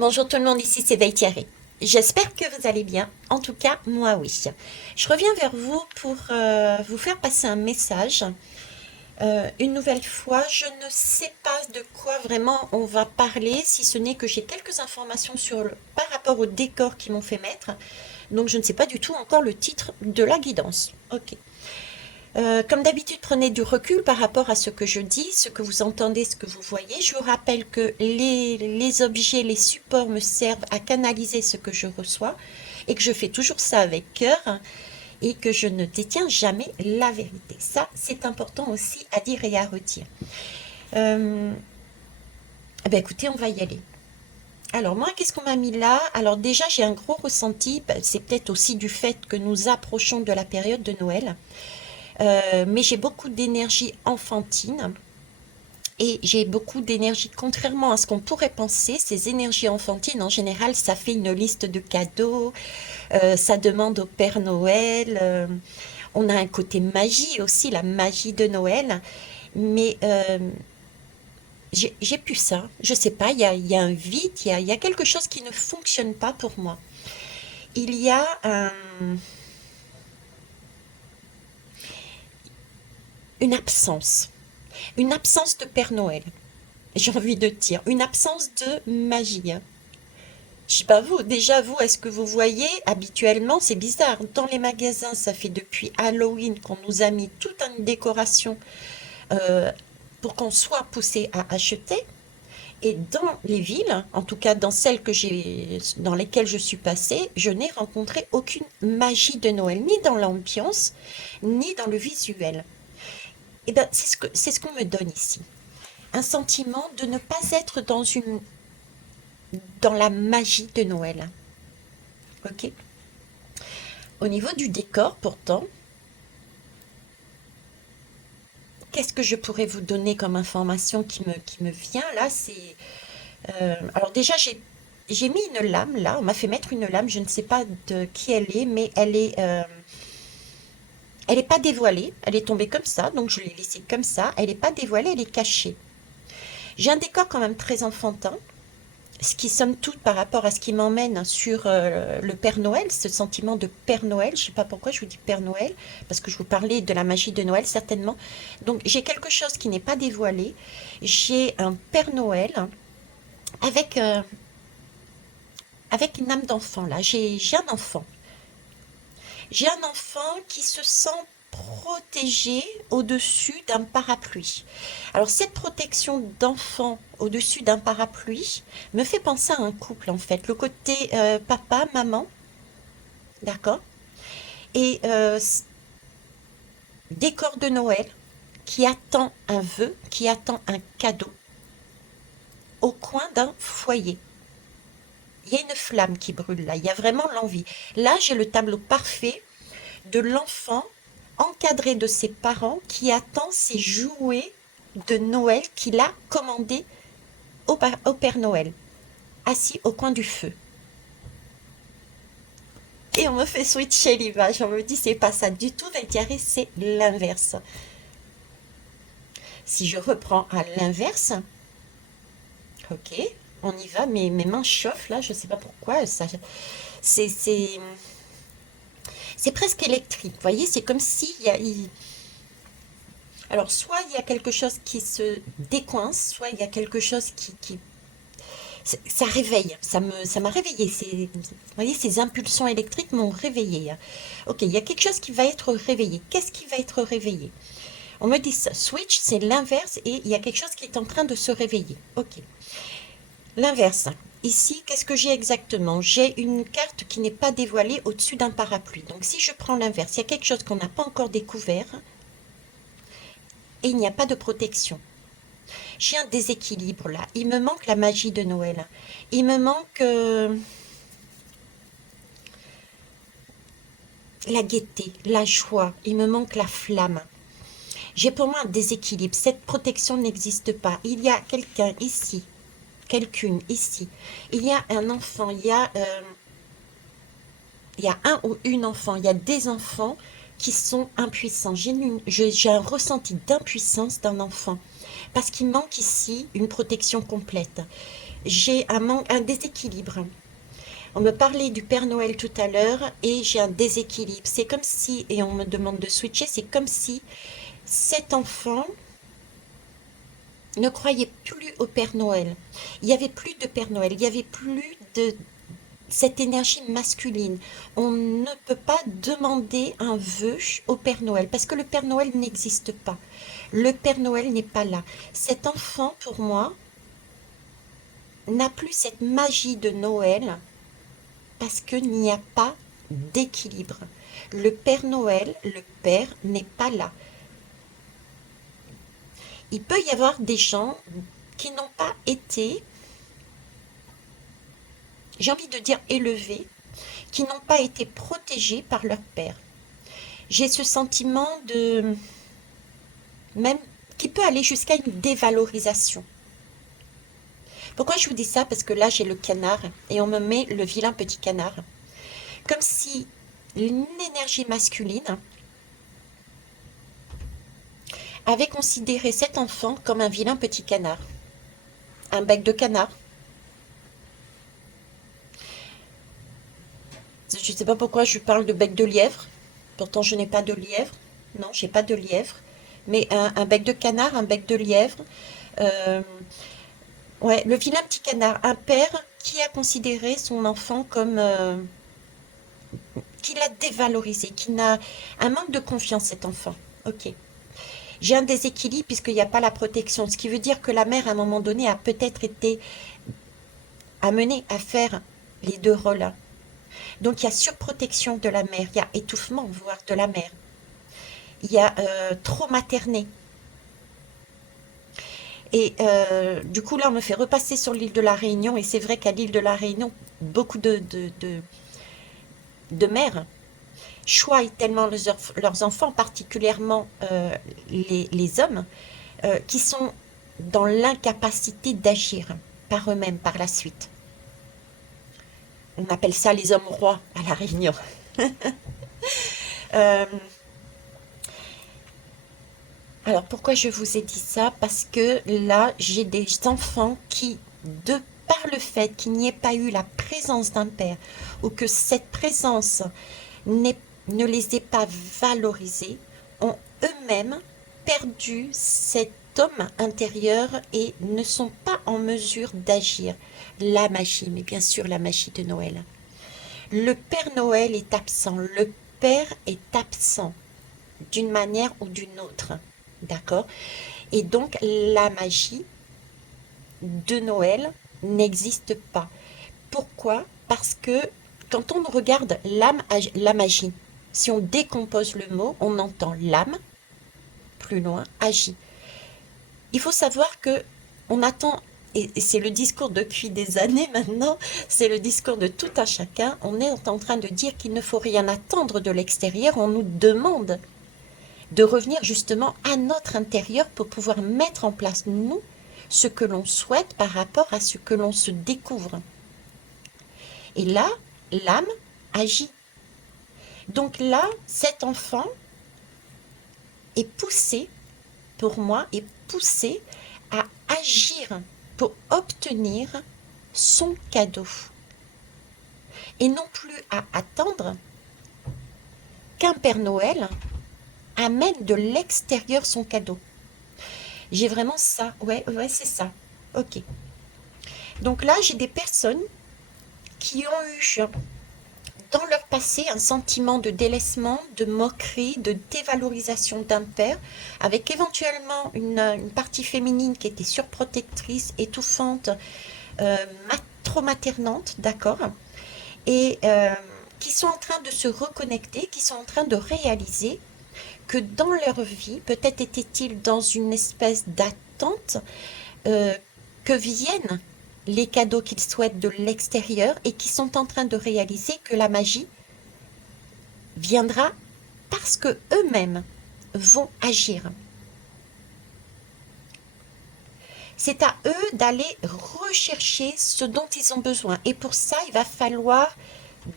Bonjour tout le monde, ici c'est Thierry. J'espère que vous allez bien. En tout cas, moi oui. Je reviens vers vous pour vous faire passer un message. Une nouvelle fois, je ne sais pas de quoi vraiment on va parler, si ce n'est que j'ai quelques informations par rapport au décor qu'ils m'ont fait mettre. Donc je ne sais pas du tout encore le titre de la guidance. Ok. Comme d'habitude, prenez du recul par rapport à ce que je dis, ce que vous entendez, ce que vous voyez. Je vous rappelle que les objets, les supports me servent à canaliser ce que je reçois et que je fais toujours ça avec cœur et que je ne détiens jamais la vérité. Ça, c'est important aussi à dire et à redire. Euh, ben écoutez, on va y aller. Alors moi, qu'est-ce qu'on m'a mis là? Alors déjà, j'ai un gros ressenti. Ben, c'est peut-être aussi du fait que nous approchons de la période de Noël. Mais j'ai beaucoup d'énergie enfantine et j'ai beaucoup d'énergie, contrairement à ce qu'on pourrait penser. Ces énergies enfantines, en général, ça fait une liste de cadeaux, ça demande au Père Noël. On a un côté magie aussi, la magie de Noël. Mais j'ai plus ça. Je sais pas, il y a un vide, il y a quelque chose qui ne fonctionne pas pour moi. Il y a une absence. Une absence de Père Noël. J'ai envie de dire, une absence de magie. Je sais pas vous, déjà vous, est-ce que vous voyez habituellement, c'est bizarre, dans les magasins, ça fait depuis Halloween qu'on nous a mis toute une décoration euh, pour qu'on soit poussé à acheter. Et dans les villes, en tout cas dans celles dans lesquelles je suis passée, je n'ai rencontré aucune magie de Noël, ni dans l'ambiance, ni dans le visuel. Et ben, c'est ce qu'on me donne ici. Un sentiment de ne pas être dans la magie de Noël. Ok. Au niveau du décor, pourtant, qu'est-ce que je pourrais vous donner comme information qui me vient là? Alors déjà, j'ai mis une lame là. On m'a fait mettre une lame. Je ne sais pas de qui elle est, mais elle est pas dévoilée. Elle est tombée comme ça, donc je l'ai laissée comme ça. Elle n'est pas dévoilée, elle est cachée. J'ai un décor quand même très enfantin. Ce qui, somme toute, par rapport à ce qui m'emmène sur le Père Noël, ce sentiment de Père Noël, je ne sais pas pourquoi je vous dis Père Noël, parce que je vous parlais de la magie de Noël, certainement. Donc, j'ai quelque chose qui n'est pas dévoilé. J'ai un Père Noël avec, euh, avec une âme d'enfant, là. J'ai un enfant. J'ai un enfant qui se sent protégé au-dessus d'un parapluie. Alors cette protection d'enfant au-dessus d'un parapluie me fait penser à un couple en fait. Le côté papa, maman, d'accord? Et décor de Noël qui attend un vœu, qui attend un cadeau au coin d'un foyer. Il y a une flamme qui brûle là, il y a vraiment l'envie. Là, j'ai le tableau parfait de l'enfant encadré de ses parents qui attend ses jouets de Noël qu'il a commandés au Père Noël, assis au coin du feu. Et on me fait switcher l'image, on me dit c'est pas ça du tout, Valtieri, c'est l'inverse. Si je reprends à l'inverse, ok, on y va, mes mains chauffent là, je sais pas pourquoi, c'est, c'est, c'est presque électrique, vous voyez, c'est comme si alors soit il y a quelque chose qui se décoince, soit il y a quelque chose qui ça réveille, ça m'a réveillé. Vous voyez, ces impulsions électriques m'ont réveillé. Ok, il y a quelque chose qui va être réveillé. Qu'est-ce qui va être réveillé? On me dit ça, switch, c'est l'inverse et il y a quelque chose qui est en train de se réveiller. Ok, l'inverse. Ici, qu'est-ce que j'ai exactement? J'ai une carte qui n'est pas dévoilée au-dessus d'un parapluie. Donc si je prends l'inverse, il y a quelque chose qu'on n'a pas encore découvert et il n'y a pas de protection. J'ai un déséquilibre là. Il me manque la magie de Noël. Il me manque la gaieté, la joie. Il me manque la flamme. J'ai pour moi un déséquilibre. Cette protection n'existe pas. Il y a quelqu'un ici, quelqu'une ici. Il y a un enfant. Il y a un ou une enfant. Il y a des enfants qui sont impuissants. J'ai un ressenti d'impuissance d'un enfant. Parce qu'il manque ici une protection complète. j'ai un déséquilibre. On me parlait du Père Noël tout à l'heure et j'ai un déséquilibre. C'est comme si, et on me demande de switcher, c'est comme si cet enfant ne croyait plus au Père Noël. Il n'y avait plus de Père Noël, il n'y avait plus de cette énergie masculine. On ne peut pas demander un vœu au Père Noël parce que le Père Noël n'existe pas. Le Père Noël n'est pas là. Cet enfant, pour moi, n'a plus cette magie de Noël parce qu'il n'y a pas d'équilibre. Le Père Noël, le Père, n'est pas là. Il peut y avoir des gens qui n'ont pas été, j'ai envie de dire élevés, qui n'ont pas été protégés par leur père. J'ai ce sentiment de, même, qui peut aller jusqu'à une dévalorisation. Pourquoi je vous dis ça? Parce que là, j'ai le canard et on me met le vilain petit canard. Comme si une énergie masculine avait considéré cet enfant comme un vilain petit canard. Un bec de canard. Je ne sais pas pourquoi je parle de bec de lièvre. Pourtant, je n'ai pas de lièvre. Non, j'ai pas de lièvre. Mais un bec de canard, un bec de lièvre. Euh, ouais, le vilain petit canard. Un père qui a considéré son enfant comme... qui l'a dévalorisé, qui n'a un manque de confiance, cet enfant. Ok. J'ai un déséquilibre puisqu'il n'y a pas la protection. Ce qui veut dire que la mère, à un moment donné, a peut-être été amenée à faire les deux rôles. Donc il y a surprotection de la mère, il y a étouffement, voire de la mère. Il y a trop materné. Et du coup, là, on me fait repasser sur l'île de la Réunion. Et c'est vrai qu'à l'île de la Réunion, beaucoup de mères choient tellement leurs enfants, particulièrement les hommes, qui sont dans l'incapacité d'agir par eux-mêmes par la suite. On appelle ça les hommes rois à la Réunion. Euh, alors pourquoi je vous ai dit ça? Parce que là, j'ai des enfants qui, de par le fait qu'il n'y ait pas eu la présence d'un père, ou que cette présence ne les ait pas valorisés, ont eux-mêmes perdu cet homme intérieur et ne sont pas en mesure d'agir. La magie, mais bien sûr la magie de Noël. Le Père Noël est absent, le Père est absent d'une manière ou d'une autre. D'accord? Et donc la magie de Noël n'existe pas. Pourquoi? Parce que quand on regarde la magie, si on décompose le mot, on entend l'âme, plus loin, agit. Il faut savoir que on attend, et c'est le discours depuis des années maintenant, c'est le discours de tout un chacun, on est en train de dire qu'il ne faut rien attendre de l'extérieur, on nous demande de revenir justement à notre intérieur pour pouvoir mettre en place, nous, ce que l'on souhaite par rapport à ce que l'on se découvre. Et là, l'âme agit. Donc là, cet enfant est poussé, pour moi, est poussé à agir pour obtenir son cadeau. Et non plus à attendre qu'un Père Noël amène de l'extérieur son cadeau. J'ai vraiment ça. Ouais, c'est ça. Ok. Donc là, j'ai des personnes qui ont eu dans leur passé un sentiment de délaissement, de moquerie, de dévalorisation d'un père, avec éventuellement une partie féminine qui était surprotectrice, étouffante, euh, trop maternante, d'accord, et qui sont en train de se reconnecter, qui sont en train de réaliser que dans leur vie, peut-être étaient-ils dans une espèce d'attente euh, que viennent les cadeaux qu'ils souhaitent de l'extérieur et qui sont en train de réaliser que la magie viendra parce que eux-mêmes vont agir. C'est à eux d'aller rechercher ce dont ils ont besoin. Et pour ça, il va falloir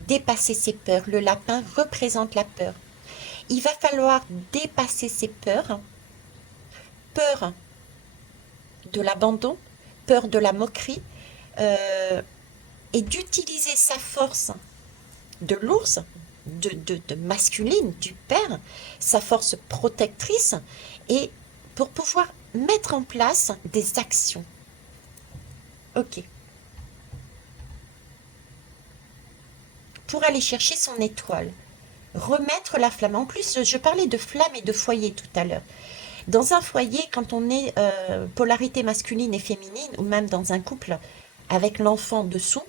dépasser ces peurs. Le lapin représente la peur. Il va falloir dépasser ces peurs. Peur de l'abandon, peur de la moquerie, euh, et d'utiliser sa force de l'ours, de masculine, du père, sa force protectrice, et pour pouvoir mettre en place des actions. Ok. Pour aller chercher son étoile. Remettre la flamme. En plus, je parlais de flamme et de foyer tout à l'heure. Dans un foyer, quand on est polarité masculine et féminine, ou même dans un couple avec l'enfant dessous,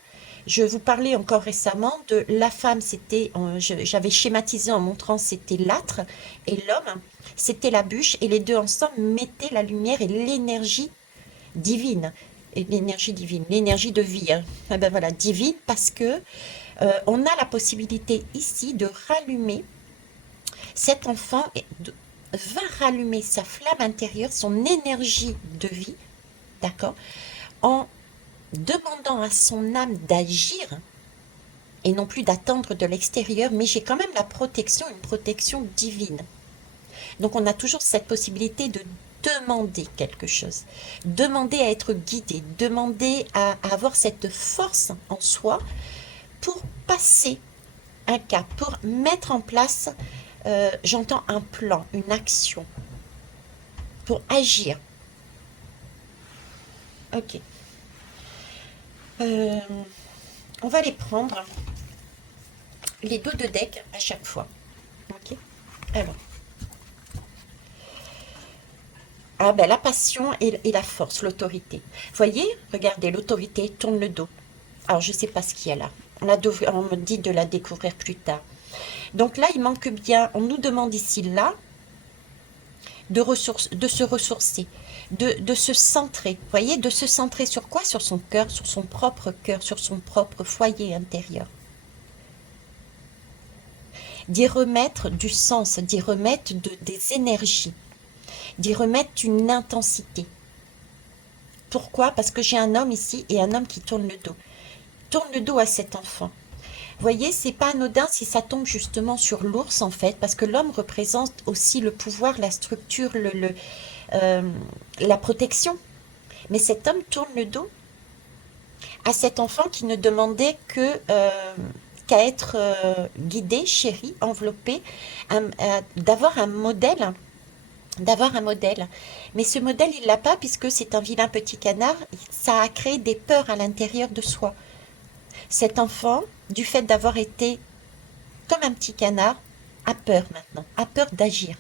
je vous parlais encore récemment de la femme, c'était, j'avais schématisé en montrant c'était l'âtre, et l'homme, c'était la bûche, et les deux ensemble mettaient la lumière et l'énergie divine. Et l'énergie divine, l'énergie de vie. Hein. Ah ben voilà, divine, parce que on a la possibilité ici de rallumer cet enfant va rallumer sa flamme intérieure, son énergie de vie, d'accord, en demandant à son âme d'agir et non plus d'attendre de l'extérieur, mais j'ai quand même la protection, une protection divine. Donc on a toujours cette possibilité de demander quelque chose, demander à être guidé, demander à avoir cette force en soi pour passer un cap, pour mettre en place, j'entends un plan, une action, pour agir. Ok. Euh, on va les prendre, les deux de deck à chaque fois. Ok. Alors. Ah ben la passion et la force, l'autorité. Voyez, regardez, l'autorité tourne le dos. Alors je ne sais pas ce qu'il y a là. On me dit de la découvrir plus tard. Donc là, il manque bien, on nous demande ici là de se ressourcer, de se centrer. Vous voyez, de se centrer sur quoi? Sur son cœur, sur son propre foyer intérieur. D'y remettre du sens, d'y remettre des énergies, d'y remettre une intensité. Pourquoi? Parce que j'ai un homme ici et un homme qui tourne le dos. Tourne le dos à cet enfant. Vous voyez, c'est pas anodin si ça tombe justement sur l'ours en fait, parce que l'homme représente aussi le pouvoir, la structure, euh, la protection. Mais cet homme tourne le dos à cet enfant qui ne demandait qu'à être guidé, chéri, enveloppé, d'avoir un modèle. D'avoir un modèle. Mais ce modèle, il l'a pas puisque c'est un vilain petit canard. Ça a créé des peurs à l'intérieur de soi. Cet enfant, du fait d'avoir été comme un petit canard, a peur maintenant, a peur d'agir.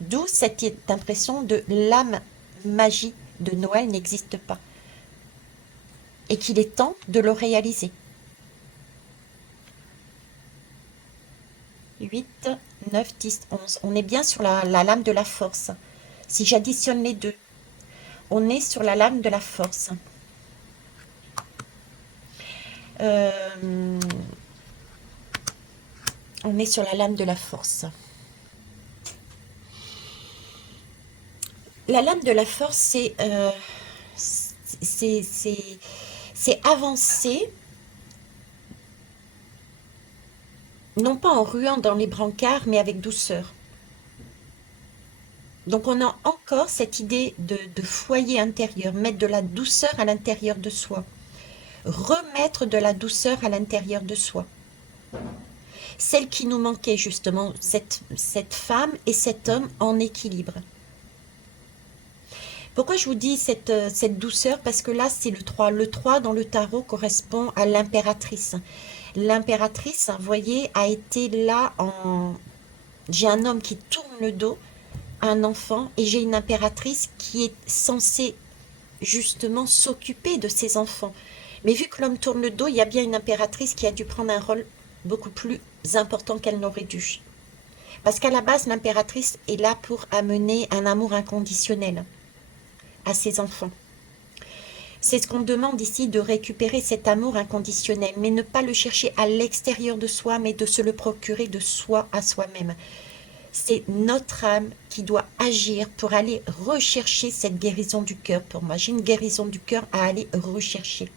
D'où cette impression de l'âme magie de Noël n'existe pas. Et qu'il est temps de le réaliser. 8, 9, 10, 11. On est bien sur la lame de la force. Si j'additionne les deux, on est sur la lame de la force. On est sur la lame de la force. La lame de la force, c'est avancer, non pas en ruant dans les brancards, mais avec douceur. Donc on a encore cette idée de foyer intérieur, mettre de la douceur à l'intérieur de soi, remettre de la douceur à l'intérieur de soi. Celle qui nous manquait justement, cette femme et cet homme en équilibre. Pourquoi je vous dis cette douceur? Parce que là, c'est le 3. Le 3 dans le tarot correspond à l'impératrice. L'impératrice, vous voyez, a été là en... J'ai un homme qui tourne le dos à un enfant et j'ai une impératrice qui est censée justement s'occuper de ses enfants. Mais vu que l'homme tourne le dos, il y a bien une impératrice qui a dû prendre un rôle beaucoup plus important qu'elle n'aurait dû. Parce qu'à la base, l'impératrice est là pour amener un amour inconditionnel à ses enfants. C'est ce qu'on demande ici, de récupérer cet amour inconditionnel, mais ne pas le chercher à l'extérieur de soi, mais de se le procurer de soi à soi-même. C'est notre âme qui doit agir pour aller rechercher cette guérison du cœur. Pour moi, j'ai une guérison du cœur à aller rechercher.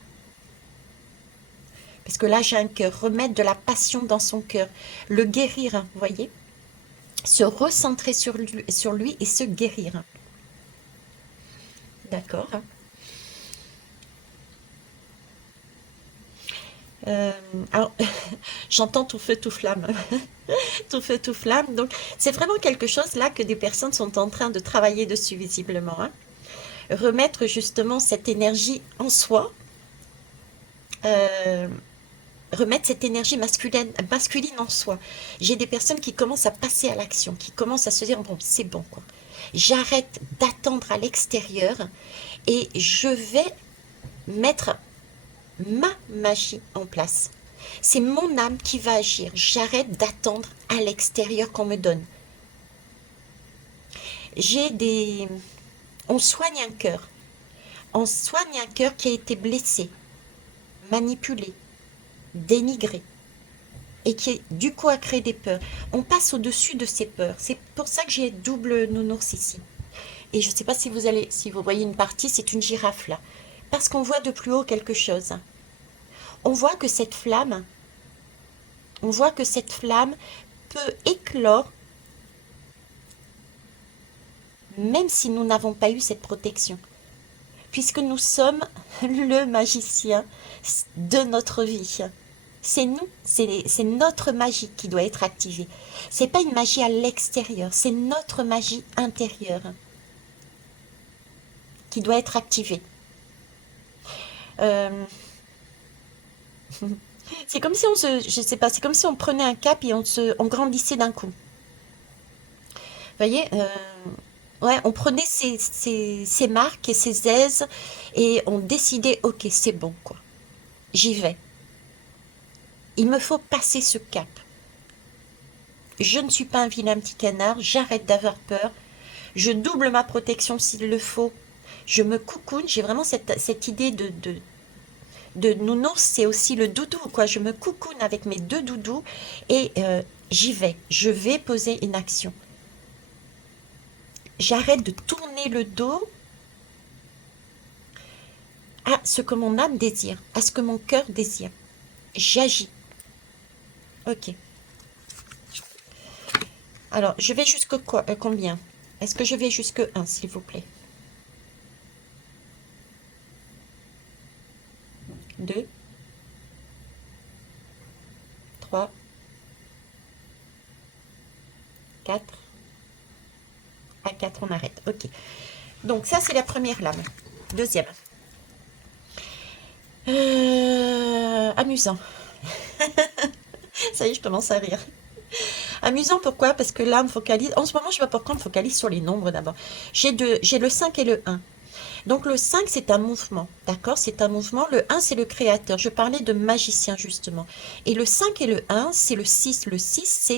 Parce que là, j'ai un cœur, remettre de la passion dans son cœur, le guérir, vous voyez, se recentrer sur lui et se guérir. D'accord. Euh, alors, j'entends tout feu, tout flamme. Tout feu, tout flamme. Donc, c'est vraiment quelque chose là que des personnes sont en train de travailler dessus, visiblement, hein. Remettre justement cette énergie en soi, euh, remettre cette énergie masculine en soi. J'ai des personnes qui commencent à passer à l'action, qui commencent à se dire, bon, c'est bon, quoi. J'arrête d'attendre à l'extérieur et je vais mettre ma magie en place. C'est mon âme qui va agir. J'arrête d'attendre à l'extérieur qu'on me donne. J'ai des... On soigne un cœur. On soigne un cœur qui a été blessé, manipulé, dénigré et qui du coup a créé des peurs. On passe au-dessus de ces peurs. C'est pour ça que j'ai double nounours ici. Et je ne sais pas si vous voyez une partie, c'est une girafe là. Parce qu'on voit de plus haut quelque chose. On voit que cette flamme, on voit que cette flamme peut éclore même si nous n'avons pas eu cette protection. Puisque nous sommes le magicien de notre vie. C'est nous, c'est notre magie qui doit être activée. C'est pas une magie à l'extérieur, c'est notre magie intérieure qui doit être activée. Euh, c'est comme si je sais pas, c'est comme si on prenait un cap et on grandissait d'un coup. Vous voyez, ouais, on prenait ses marques et ses aises et on décidait, ok, c'est bon, quoi. J'y vais. Il me faut passer ce cap. Je ne suis pas un vilain petit canard, j'arrête d'avoir peur, je double ma protection s'il le faut, je me coucoune, j'ai vraiment cette idée de nounours, c'est aussi le doudou, quoi. Je me coucoune avec mes deux doudous et j'y vais, je vais poser une action. J'arrête de tourner le dos à ce que mon âme désire, à ce que mon cœur désire. J'agis. Ok. Alors, je vais jusqu'au combien? Est-ce que je vais jusque 1, s'il vous plaît? 2, 3, 4. À 4, on arrête. Ok. Donc, ça, c'est la première lame. Deuxième. Amusant. Ça y est, je commence à rire. Amusant, pourquoi? Parce que là, on me focalise. En ce moment, je ne sais pas pourquoi on me focalise sur les nombres d'abord. J'ai le 5 et le 1. Donc le 5, c'est un mouvement, d'accord? C'est un mouvement. Le 1, c'est le créateur. Je parlais de magicien, justement. Et le 5 et le 1, c'est le 6. Le 6,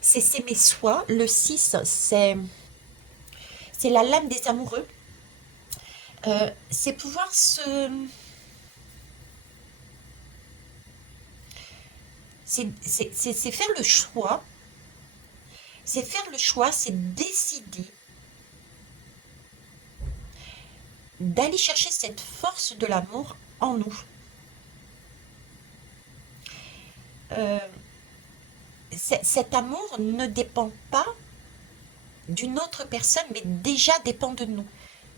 c'est s'aimer soi. Le 6, c'est la lame des amoureux. C'est pouvoir se... C'est faire le choix. C'est faire le choix, c'est décider d'aller chercher cette force de l'amour en nous. Euh, Cet amour ne dépend pas d'une autre personne, mais déjà dépend de nous.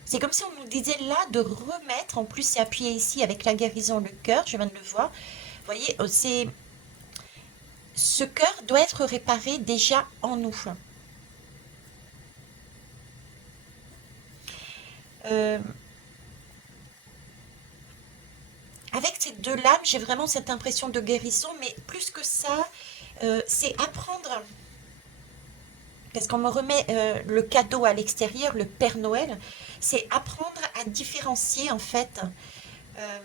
C'est comme si on nous disait là de remettre, en plus c'est appuyé ici avec la guérison, le cœur, je viens de le voir. Vous voyez, ce cœur doit être réparé déjà en nous. Euh, Avec ces deux lames, j'ai vraiment cette impression de guérison, mais plus que ça, c'est apprendre, parce qu'on me remet le cadeau à l'extérieur, le Père Noël, c'est apprendre à différencier en fait euh,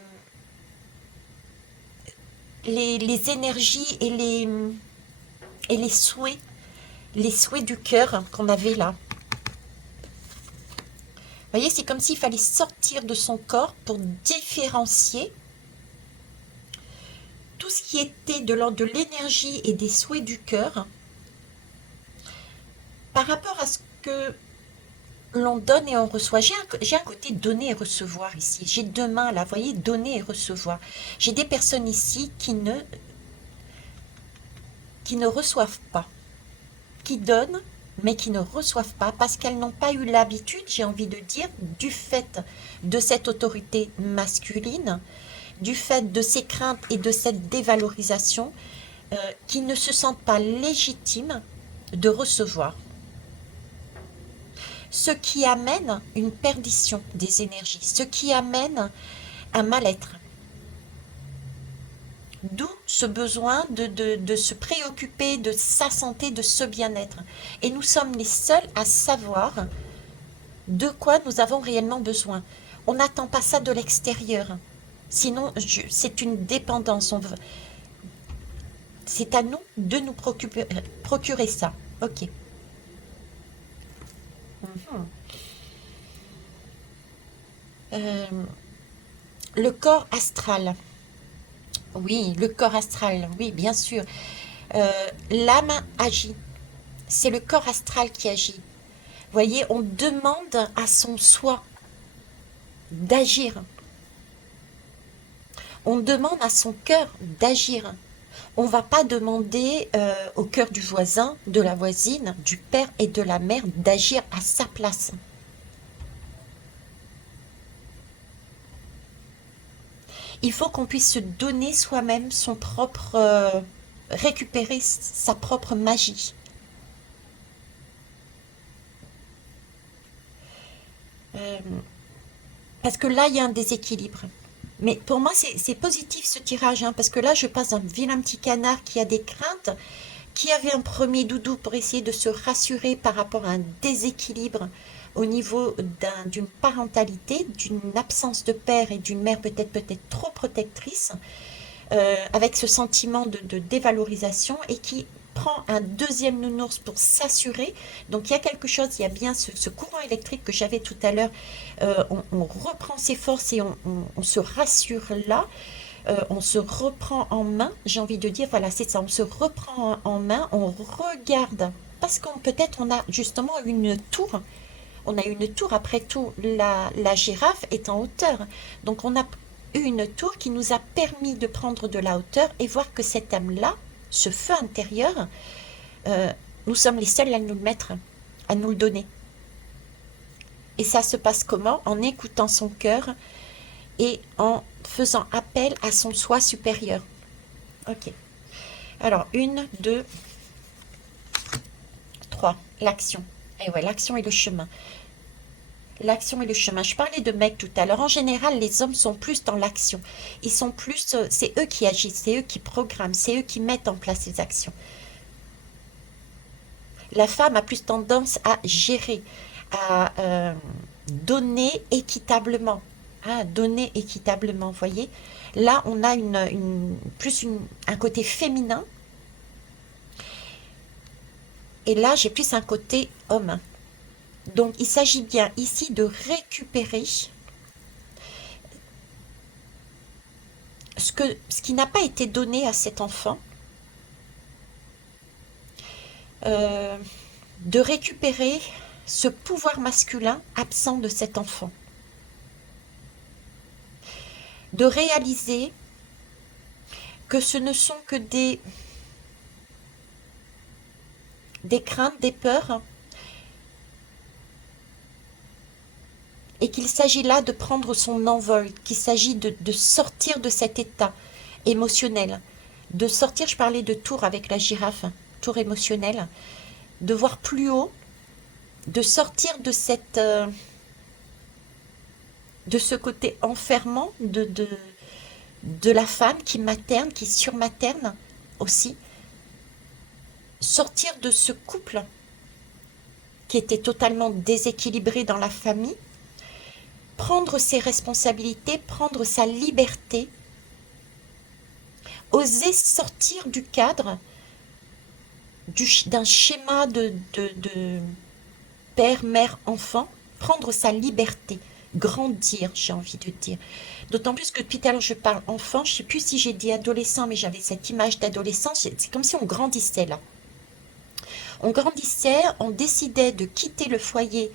les énergies et les souhaits du cœur qu'on avait là. Vous voyez, c'est comme s'il fallait sortir de son corps pour différencier tout ce qui était de l'ordre de l'énergie et des souhaits du cœur par rapport à ce que l'on donne et on reçoit. J'ai un côté donner et recevoir ici. J'ai deux mains là, vous voyez, donner et recevoir. J'ai des personnes ici qui ne reçoivent pas, qui donnent, mais qui ne reçoivent pas parce qu'elles n'ont pas eu l'habitude, j'ai envie de dire, du fait de cette autorité masculine, du fait de ces craintes et de cette dévalorisation, qui ne se sentent pas légitimes de recevoir. Ce qui amène une perdition des énergies, ce qui amène un mal-être. D'où ce besoin de se préoccuper de sa santé, de ce bien-être. Et nous sommes les seuls à savoir de quoi nous avons réellement besoin. On n'attend pas ça de l'extérieur. Sinon, c'est une dépendance. C'est à nous de nous procurer ça. Ok. Mhm. Euh, le corps astral. Oui, le corps astral. Oui, bien sûr. L'âme agit. C'est le corps astral qui agit. Vous voyez, on demande à son soi d'agir. On demande à son cœur d'agir. On ne va pas demander au cœur du voisin, de la voisine, du père et de la mère d'agir à sa place. Il faut qu'on puisse se donner soi-même son propre... récupérer sa propre magie. Euh, Parce que là, il y a un déséquilibre. Mais pour moi, c'est positif ce tirage, hein, parce que là, je passe d'un vilain petit canard qui a des craintes, qui avait un premier doudou pour essayer de se rassurer par rapport à un déséquilibre au niveau d'une parentalité, d'une absence de père et d'une mère peut-être trop protectrice, avec ce sentiment de dévalorisation et qui prend un deuxième nounours pour s'assurer. Donc il y a quelque chose, il y a bien ce courant électrique que j'avais tout à l'heure. On reprend ses forces et on se rassure là. On se reprend en main, j'ai envie de dire, voilà, c'est ça, on se reprend en main, on regarde, parce qu'on peut-être on a justement une tour, on a une tour, après tout, la girafe est en hauteur, donc on a eu une tour qui nous a permis de prendre de la hauteur et voir que cette âme-là, ce feu intérieur, euh, nous sommes les seuls à nous le mettre, à nous le donner. Et ça se passe comment? En écoutant son cœur et en faisant appel à son soi supérieur. Ok. Alors, une, deux, trois. L'action. Et ouais, l'action et le chemin. L'action et le chemin. Je parlais de mecs tout à l'heure. En général, les hommes sont plus dans l'action. Ils sont plus... c'est eux qui agissent, c'est eux qui programment, c'est eux qui mettent en place les actions. La femme a plus tendance à gérer, à donner équitablement. Ah, donner équitablement, vous voyez. Là, on a un côté féminin. Et là, j'ai plus un côté homme. Donc, il s'agit bien ici de récupérer ce qui n'a pas été donné à cet enfant, euh, de récupérer ce pouvoir masculin absent de cet enfant, de réaliser que ce ne sont que des craintes, des peurs, et qu'il s'agit là de prendre son envol, qu'il s'agit de sortir de cet état émotionnel, de sortir, je parlais de tour avec la girafe, tour émotionnel, de voir plus haut, de sortir de ce côté enfermant de la femme qui materne, qui surmaterne aussi, sortir de ce couple qui était totalement déséquilibré dans la famille, prendre ses responsabilités, prendre sa liberté, oser sortir du cadre d'un schéma de père, mère, enfant, prendre sa liberté, grandir, j'ai envie de dire. D'autant plus que depuis tout à l'heure je parle enfant, je ne sais plus si j'ai dit adolescent, mais j'avais cette image d'adolescence, c'est comme si on grandissait là. On grandissait, on décidait de quitter le foyer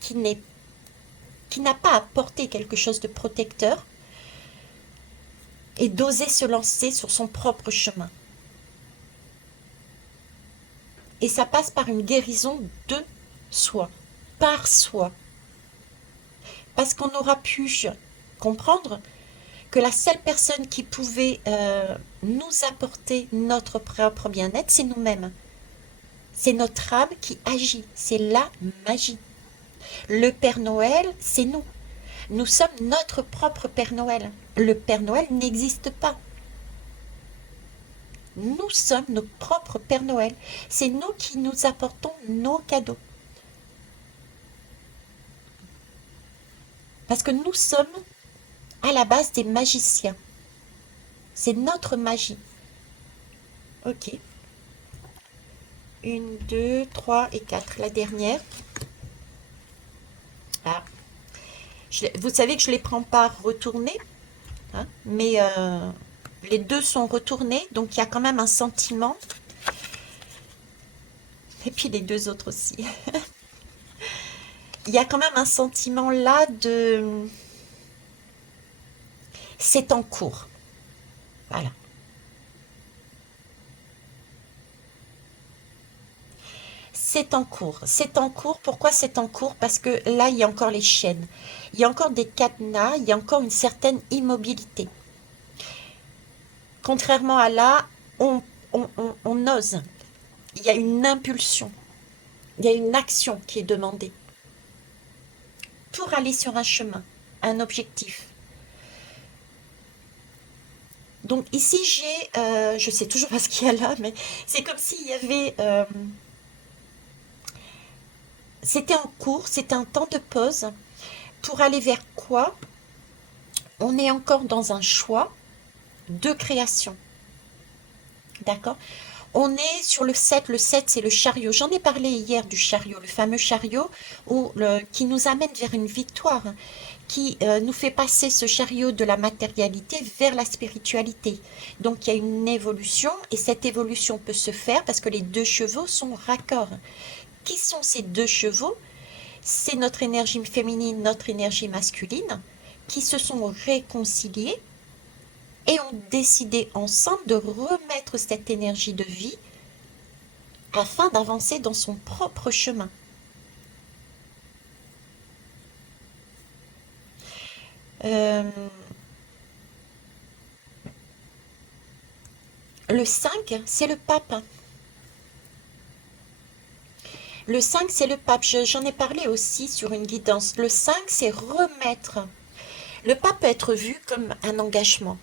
qui n'a pas apporté quelque chose de protecteur et d'oser se lancer sur son propre chemin. Et ça passe par une guérison de soi, par soi. Parce qu'on aura pu comprendre que que la seule personne qui pouvait nous apporter notre propre bien-être, c'est nous-mêmes. C'est notre âme qui agit, c'est la magie. Le Père Noël, c'est nous. Nous sommes notre propre Père Noël. Le Père Noël n'existe pas. Nous sommes nos propres Père Noël. C'est nous qui nous apportons nos cadeaux. Parce que nous sommes à la base des magiciens. C'est notre magie. Ok. 1, 2, 3 et 4. La dernière. Ah. Vous savez que je ne les prends pas retournées, hein, mais les deux sont retournés, donc il y a quand même un sentiment. Et puis les deux autres aussi. Il y a quand même un sentiment là de... C'est en cours. Voilà. C'est en cours. C'est en cours. Pourquoi c'est en cours? Parce que là, il y a encore les chaînes. Il y a encore des cadenas. Il y a encore une certaine immobilité. Contrairement à là, on ose. Il y a une impulsion. Il y a une action qui est demandée pour aller sur un chemin, un objectif. Donc ici, je sais toujours pas ce qu'il y a là, mais c'est comme s'il y avait... c'était en cours, c'était un temps de pause. Pour aller vers quoi? On est encore dans un choix de création. D'accord? On est sur le 7. Le 7, c'est le chariot. J'en ai parlé hier du chariot, le fameux chariot qui nous amène vers une victoire, qui nous fait passer ce chariot de la matérialité vers la spiritualité. Donc, il y a une évolution et cette évolution peut se faire parce que les deux chevaux sont raccords. Qui sont ces deux chevaux? C'est notre énergie féminine, notre énergie masculine qui se sont réconciliés et ont décidé ensemble de remettre cette énergie de vie afin d'avancer dans son propre chemin. Le 5, c'est le pape. Le 5, c'est le pape. J'en ai parlé aussi sur une guidance. Le 5, c'est remettre. Le pape peut être vu comme un engagement.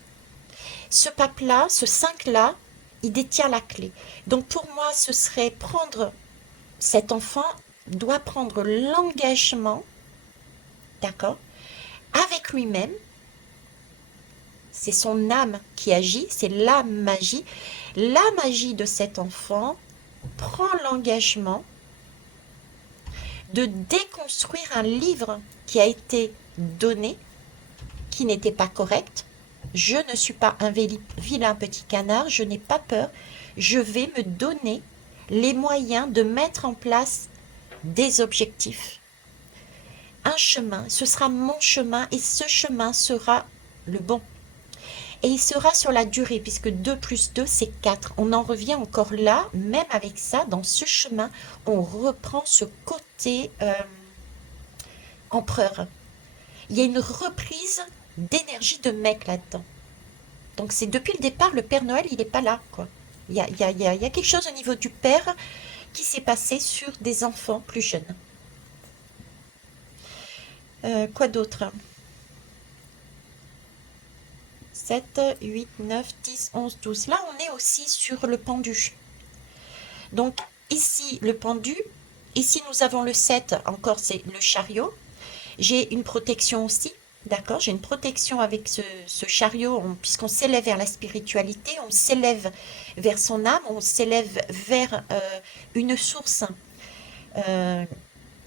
Ce pape-là, ce 5-là, il détient la clé. Donc pour moi, ce serait prendre, cet enfant doit prendre l'engagement, d'accord, avec lui-même. C'est son âme qui agit, c'est la magie. La magie de cet enfant prend l'engagement de déconstruire un livre qui a été donné, qui n'était pas correct. Je ne suis pas un vilain petit canard, je n'ai pas peur. Je vais me donner les moyens de mettre en place des objectifs. Un chemin, ce sera mon chemin et ce chemin sera le bon. Et il sera sur la durée, puisque 2 plus 2, c'est 4. On en revient encore là, même avec ça, dans ce chemin, on reprend ce côté empereur. Il y a une reprise d'énergie de mec là-dedans. Donc c'est depuis le départ, le Père Noël, il n'est pas là, quoi. Il y a quelque chose au niveau du Père qui s'est passé sur des enfants plus jeunes. Quoi d'autre? 7, 8, 9, 10, 11, 12. Là, on est aussi sur le pendu. Donc, ici, le pendu. Ici, nous avons le 7. Encore, c'est le chariot. J'ai une protection aussi. D'accord? J'ai une protection avec ce chariot, puisqu'on s'élève vers la spiritualité, on s'élève vers son âme, on s'élève vers une source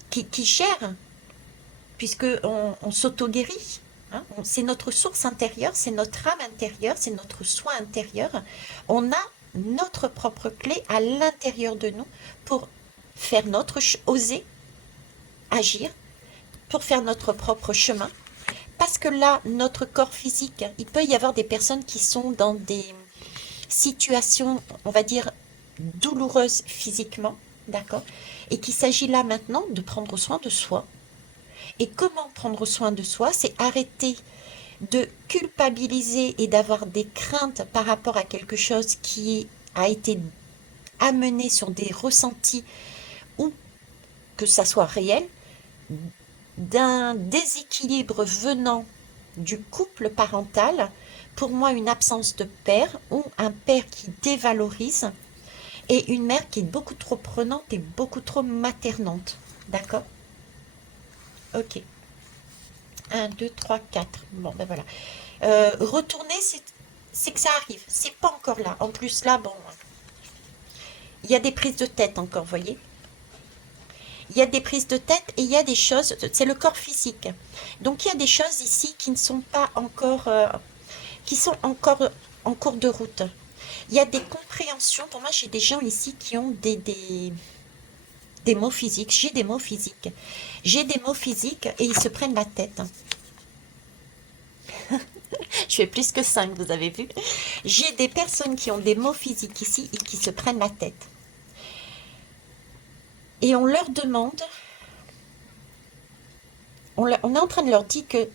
qui gère, puisqu'on s'auto-guérit. Hein, c'est notre source intérieure, c'est notre âme intérieure, c'est notre soi intérieur. On a notre propre clé à l'intérieur de nous pour faire oser agir, pour faire notre propre chemin. Parce que là, notre corps physique, il peut y avoir des personnes qui sont dans des situations, on va dire, douloureuses physiquement, d'accord? Et qu'il s'agit là maintenant de prendre soin de soi. Et comment prendre soin de soi? C'est arrêter de culpabiliser et d'avoir des craintes par rapport à quelque chose qui a été amené sur des ressentis ou que ça soit réel, d'un déséquilibre venant du couple parental, pour moi une absence de père ou un père qui dévalorise et une mère qui est beaucoup trop prenante et beaucoup trop maternante. D'accord? Ok. Un, 2, 3, 4. Bon, ben voilà. Retourner, c'est que ça arrive. C'est pas encore là. En plus, là, bon, il y a des prises de tête encore, vous voyez? Il y a des prises de tête et il y a des choses, c'est le corps physique. Donc il y a des choses ici qui ne sont pas encore, qui sont encore en cours de route. Il y a des compréhensions. Pour moi, j'ai des gens ici qui ont des mots physiques. J'ai des mots physiques. J'ai des mots physiques et ils se prennent la tête. Je fais plus que 5, vous avez vu. J'ai des personnes qui ont des mots physiques ici et qui se prennent la tête. Et on leur demande, on est en train de leur dire que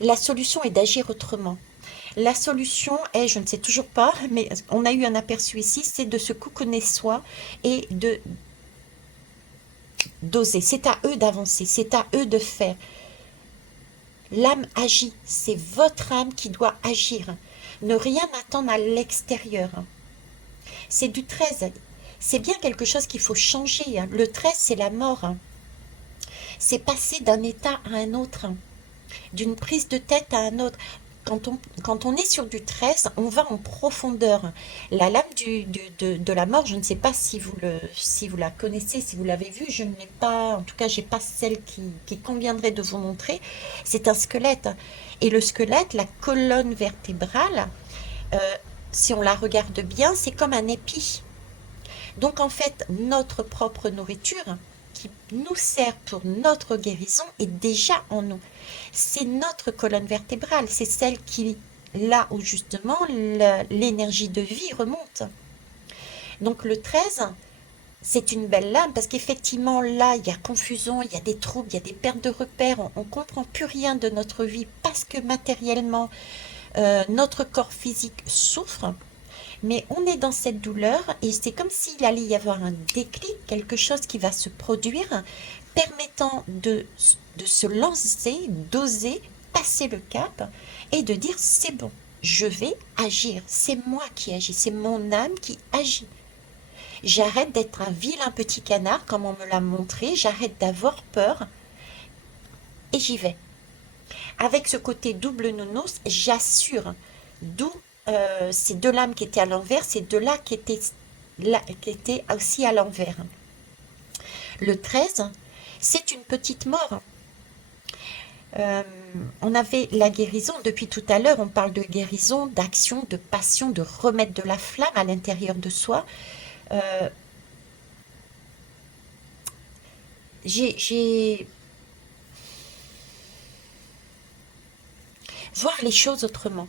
la solution est d'agir autrement. La solution est, je ne sais toujours pas, mais on a eu un aperçu ici, c'est de se couconner soi et de d'oser. C'est à eux d'avancer, c'est à eux de faire. L'âme agit, c'est votre âme qui doit agir. Ne rien attendre à l'extérieur. C'est du 13. C'est bien quelque chose qu'il faut changer. Le 13, c'est la mort. C'est passer d'un état à un autre, d'une prise de tête à un autre. Quand on est sur du 13, on va en profondeur. La lame de la mort, je ne sais pas si vous la connaissez, si vous l'avez vue, je ne l'ai pas, en tout cas, j'ai pas celle qui conviendrait de vous montrer. C'est un squelette. Et le squelette, la colonne vertébrale, euh, si on la regarde bien, c'est comme un épi. Donc en fait, notre propre nourriture, qui nous sert pour notre guérison, est déjà en nous. C'est notre colonne vertébrale, c'est celle qui, là où justement l'énergie de vie remonte. Donc le 13, c'est une belle lame parce qu'effectivement là, il y a confusion, il y a des troubles, il y a des pertes de repères, on ne comprend plus rien de notre vie parce que matériellement, notre corps physique souffre. Mais on est dans cette douleur et c'est comme s'il allait y avoir un déclic, quelque chose qui va se produire, permettant de se lancer, d'oser passer le cap et de dire c'est bon, je vais agir, c'est moi qui agis, c'est mon âme qui agit. J'arrête d'être un vilain petit canard comme on me l'a montré, j'arrête d'avoir peur et j'y vais. Avec ce côté double nounours, j'assure, d'où ces deux lames qui étaient à l'envers, ces deux-là qui étaient aussi à l'envers. Le 13, c'est une petite mort. Euh, on avait la guérison, depuis tout à l'heure, on parle de guérison, d'action, de passion, de remettre de la flamme à l'intérieur de soi. Euh, j'ai voir les choses autrement.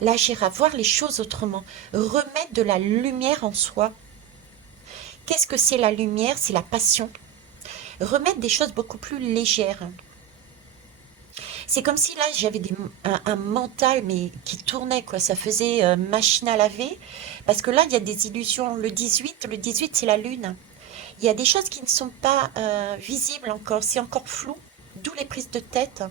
Lâcher à voir les choses autrement. Remettre de la lumière en soi. Qu'est-ce que c'est la lumière? C'est la passion. Remettre des choses beaucoup plus légères. C'est comme si là j'avais un mental mais qui tournait quoi, ça faisait machine à laver. Parce que là il y a des illusions. Le 18 c'est la lune. Il y a des choses qui ne sont pas visibles encore, c'est encore flou, d'où les prises de tête.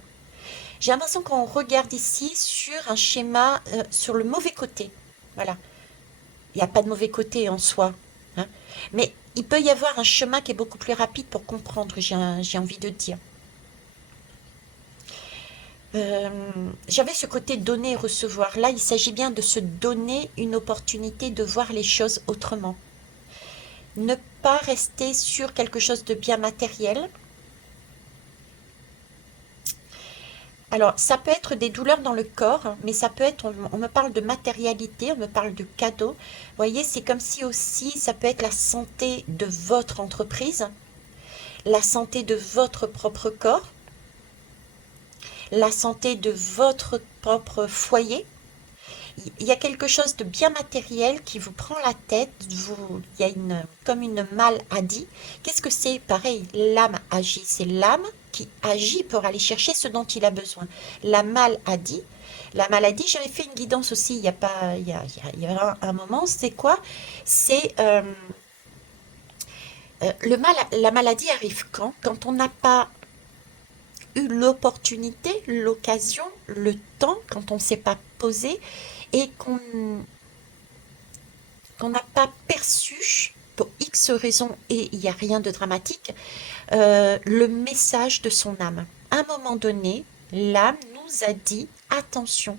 J'ai l'impression qu'on regarde ici sur un schéma sur le mauvais côté. Voilà, il n'y a pas de mauvais côté en soi, hein. Mais il peut y avoir un chemin qui est beaucoup plus rapide pour comprendre, j'ai envie de dire. Euh, J'avais ce côté donner et recevoir. Là, il s'agit bien de se donner une opportunité de voir les choses autrement. Ne pas rester sur quelque chose de bien matériel. Alors, ça peut être des douleurs dans le corps, hein, mais ça peut être, on me parle de matérialité, on me parle de cadeaux. Vous voyez, c'est comme si aussi, ça peut être la santé de votre entreprise, la santé de votre propre corps, la santé de votre propre foyer. Il y a quelque chose de bien matériel qui vous prend la tête, il y a comme une maladie. Qu'est-ce que c'est? Pareil, l'âme agit, c'est l'âme qui qui agit pour aller chercher ce dont il a besoin. La maladie, j'avais fait une guidance aussi il y a pas, il y a un moment, c'est quoi? C'est la maladie arrive quand? Quand on n'a pas eu l'opportunité, l'occasion, le temps, quand on ne s'est pas posé et qu'on n'a pas perçu, pour X raisons, et il n'y a rien de dramatique, le message de son âme. À un moment donné, l'âme nous a dit, attention,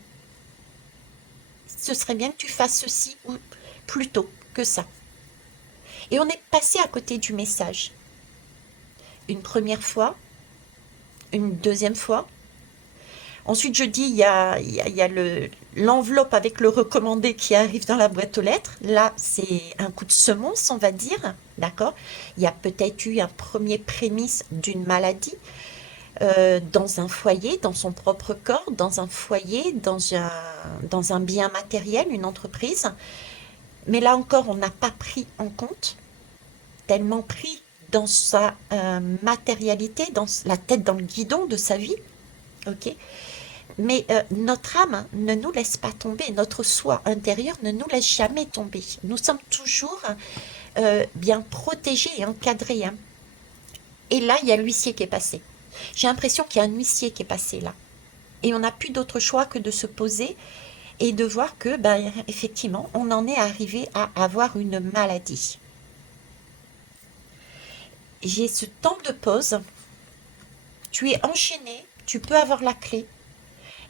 ce serait bien que tu fasses ceci ou plutôt que ça. Et on est passé à côté du message. Une première fois, une deuxième fois. Ensuite, je dis, il y a l'enveloppe avec le recommandé qui arrive dans la boîte aux lettres. Là, c'est un coup de semonce, on va dire. D'accord? Il y a peut-être eu un premier prémisse d'une maladie dans un foyer, dans son propre corps, dans un foyer, dans un bien matériel, une entreprise. Mais là encore, on n'a pas pris en compte, tellement pris dans sa matérialité, dans la tête dans le guidon de sa vie. Ok? Mais notre âme ne nous laisse pas tomber, notre soi intérieur ne nous laisse jamais tomber. Nous sommes toujours bien protégés et encadrés, hein. Et là, il y a l'huissier qui est passé. J'ai l'impression qu'il y a un huissier qui est passé là. Et on n'a plus d'autre choix que de se poser et de voir que, ben, effectivement, on en est arrivé à avoir une maladie. J'ai ce temps de pause. Tu es enchaîné, tu peux avoir la clé.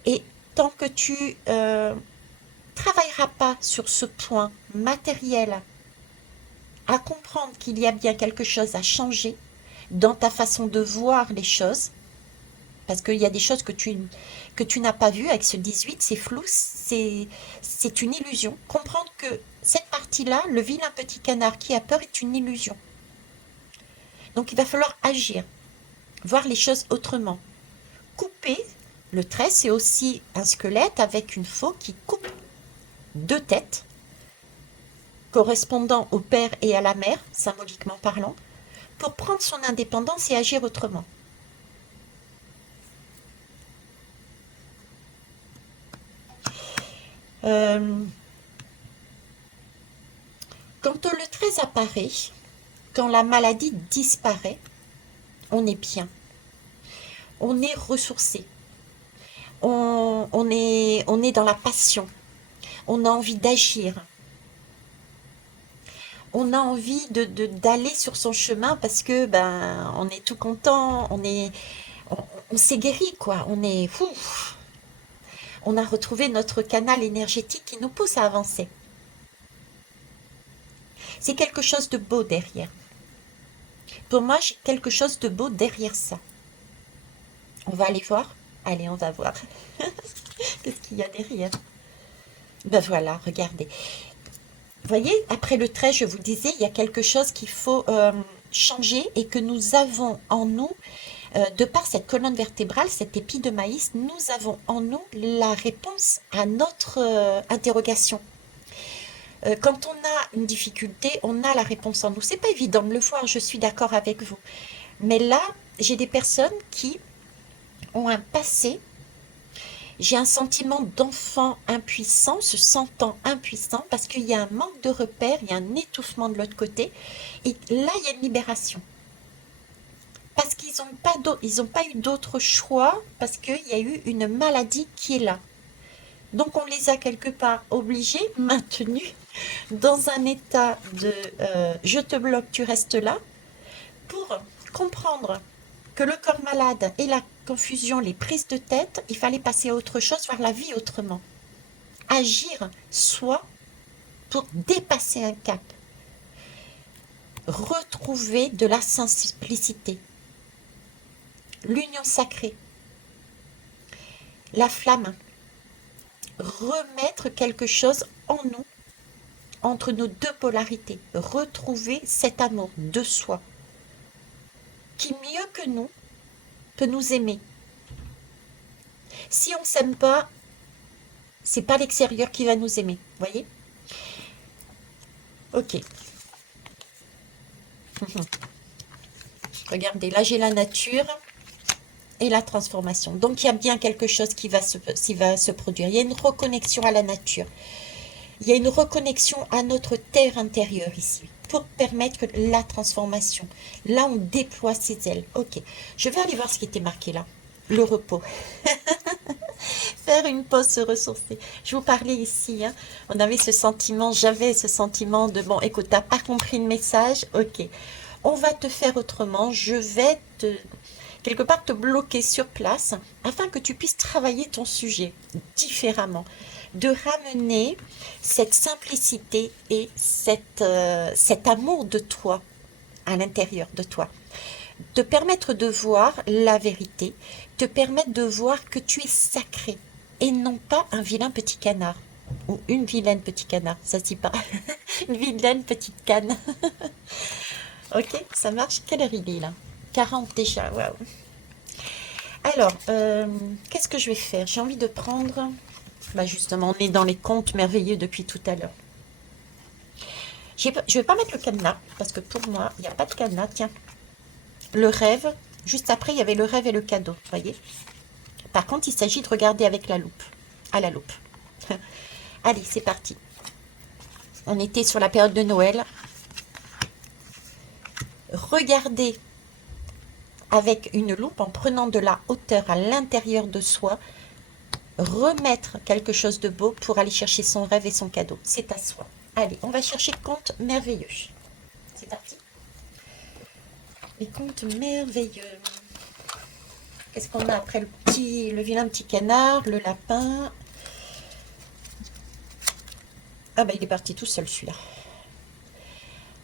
Et tant que tu travailleras pas sur ce point matériel, à comprendre qu'il y a bien quelque chose à changer dans ta façon de voir les choses, parce qu'il y a des choses que tu n'as pas vues avec ce 18, c'est flou, c'est une illusion. Comprendre que cette partie-là, le vilain petit canard qui a peur, est une illusion. Donc il va falloir agir, voir les choses autrement. Couper, le trait, c'est aussi un squelette avec une faux qui coupe deux têtes, correspondant au père et à la mère, symboliquement parlant, pour prendre son indépendance et agir autrement. Quand le 13 apparaît, quand la maladie disparaît, on est bien, on est ressourcé, on est dans la passion, on a envie d'agir, on a envie d'aller sur son chemin parce que ben on est tout content, on, on s'est guéri quoi, on a retrouvé notre canal énergétique qui nous pousse à avancer. C'est quelque chose de beau derrière. Pour moi, j'ai quelque chose de beau derrière ça. On va aller voir? Allez, on va voir. Qu'est-ce qu'il y a derrière? Ben voilà, regardez. Vous voyez, après le trait, je vous disais, il y a quelque chose qu'il faut changer et que nous avons en nous, de par cette colonne vertébrale, cet épi de maïs, nous avons en nous la réponse à notre interrogation. Quand on a une difficulté, on a la réponse en nous. C'est pas évident de le voir, je suis d'accord avec vous. Mais là, j'ai des personnes qui ont un passé. J'ai un sentiment d'enfant impuissant, se sentant impuissant, parce qu'il y a un manque de repères, il y a un étouffement de l'autre côté. Et là, il y a une libération. Parce qu'ils n'ont pas eu d'autre choix, parce qu'il y a eu une maladie qui est là. Donc on les a quelque part obligés, maintenus, dans un état de je te bloque, tu restes là, pour comprendre que le corps malade et la confusion, les prises de tête, il fallait passer à autre chose, voir la vie autrement. Agir soi pour dépasser un cap. Retrouver de la simplicité. L'union sacrée. La flamme. Remettre quelque chose en nous, entre nos deux polarités. Retrouver cet amour de soi qui, mieux que nous, peut nous aimer. Si on ne s'aime pas, c'est pas l'extérieur qui va nous aimer, voyez? Ok. Regardez, là j'ai la nature. et la transformation. Donc, il y a bien quelque chose qui va se produire. Il y a une reconnexion à la nature. Il y a une reconnexion à notre terre intérieure ici, pour permettre la transformation. Là, on déploie ses ailes. Ok, je vais aller voir ce qui était marqué là. Le repos. Faire une pause, se ressourcer. Je vous parlais ici, hein, on avait ce sentiment, j'avais ce sentiment de, bon, écoute, t'as pas compris le message, ok, on va te faire autrement, je vais te, quelque part, te bloquer sur place, afin que tu puisses travailler ton sujet différemment, de ramener cette simplicité et cet amour de toi, à l'intérieur de toi, te permettre de voir la vérité, te permettre de voir que tu es sacré et non pas un vilain petit canard ou une vilaine petit canard, ça se dit pas, une vilaine petite canne. Ok, ça marche. Quelle heure il est là? 40 déjà, waouh. Alors, qu'est-ce que je vais faire? J'ai envie de prendre, bah justement, on est dans les contes merveilleux depuis tout à l'heure. Je vais pas mettre le cadenas parce que pour moi, il n'y a pas de cadenas. Tiens, le rêve, juste après, il y avait le rêve et le cadeau, vous voyez. Par contre, il s'agit de regarder avec la loupe, à la loupe. Allez, c'est parti. On était sur la période de Noël. Regardez avec une loupe en prenant de la hauteur à l'intérieur de soi, remettre quelque chose de beau pour aller chercher son rêve et son cadeau. C'est à soi. Allez, on va chercher contes merveilleux. C'est parti. Les contes merveilleux. Qu'est-ce qu'on a après le vilain petit canard, le lapin? Ah bah il est parti tout seul celui-là.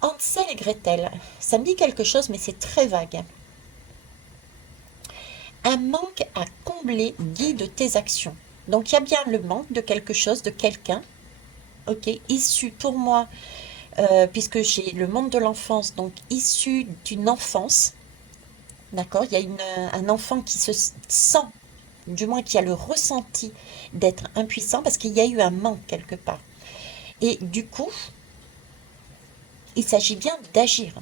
Hansel et Gretel. Ça me dit quelque chose mais c'est très vague. Un manque à combler guide tes actions. Donc il y a bien le manque de quelque chose, de quelqu'un. Ok, issu pour moi, puisque j'ai le monde de l'enfance, donc issu d'une enfance. D'accord, il y a un enfant qui se sent, du moins qui a le ressenti d'être impuissant parce qu'il y a eu un manque quelque part. Et du coup, il s'agit bien d'agir.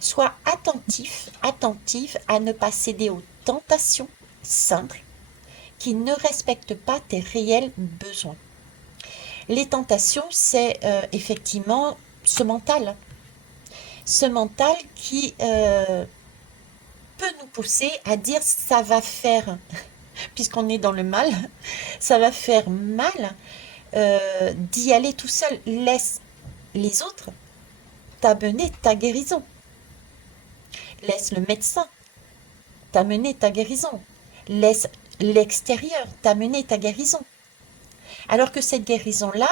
Sois attentif, attentive à ne pas céder aux tentations simples qui ne respectent pas tes réels besoins. Les tentations, c'est effectivement ce mental qui peut nous pousser à dire ça va faire, puisqu'on est dans le mal, ça va faire mal d'y aller tout seul. Laisse les autres t'amener ta guérison. Laisse le médecin t'amener ta guérison. Laisse l'extérieur t'amener ta guérison. Alors que cette guérison-là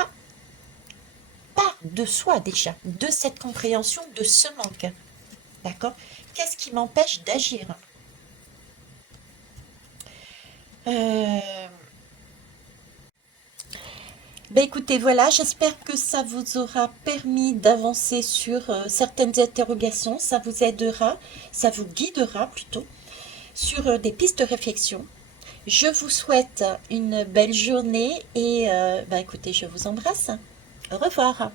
part de soi déjà, de cette compréhension de ce manque. D'accord? Qu'est-ce qui m'empêche d'agir? Ben écoutez, voilà, j'espère que ça vous aura permis d'avancer sur certaines interrogations, ça vous aidera, ça vous guidera plutôt sur des pistes de réflexion. Je vous souhaite une belle journée et ben écoutez, je vous embrasse. Au revoir.